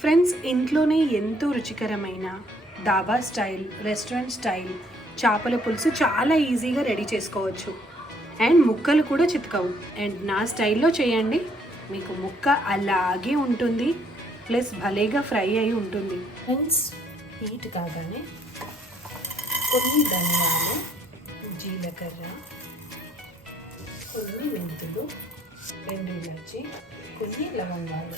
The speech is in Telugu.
ఫ్రెండ్స్, ఇంట్లోనే ఎంతో రుచికరమైన డాబా స్టైల్, రెస్టారెంట్ స్టైల్ చేపల పులుసు చాలా ఈజీగా రెడీ చేసుకోవచ్చు. అండ్ ముక్కలు కూడా చితకవు. అండ్ నా స్టైల్లో చేయండి, మీకు ముక్క అలాగే ఉంటుంది, ప్లస్ భలేగా ఫ్రై అయి ఉంటుంది. ఫ్రెండ్స్, హీట్ కాగానే కొన్ని ధనియాలు, జీలకర్ర, కొన్ని మెంతులు, 2 ఇలాచి, కొన్ని లవంగాలు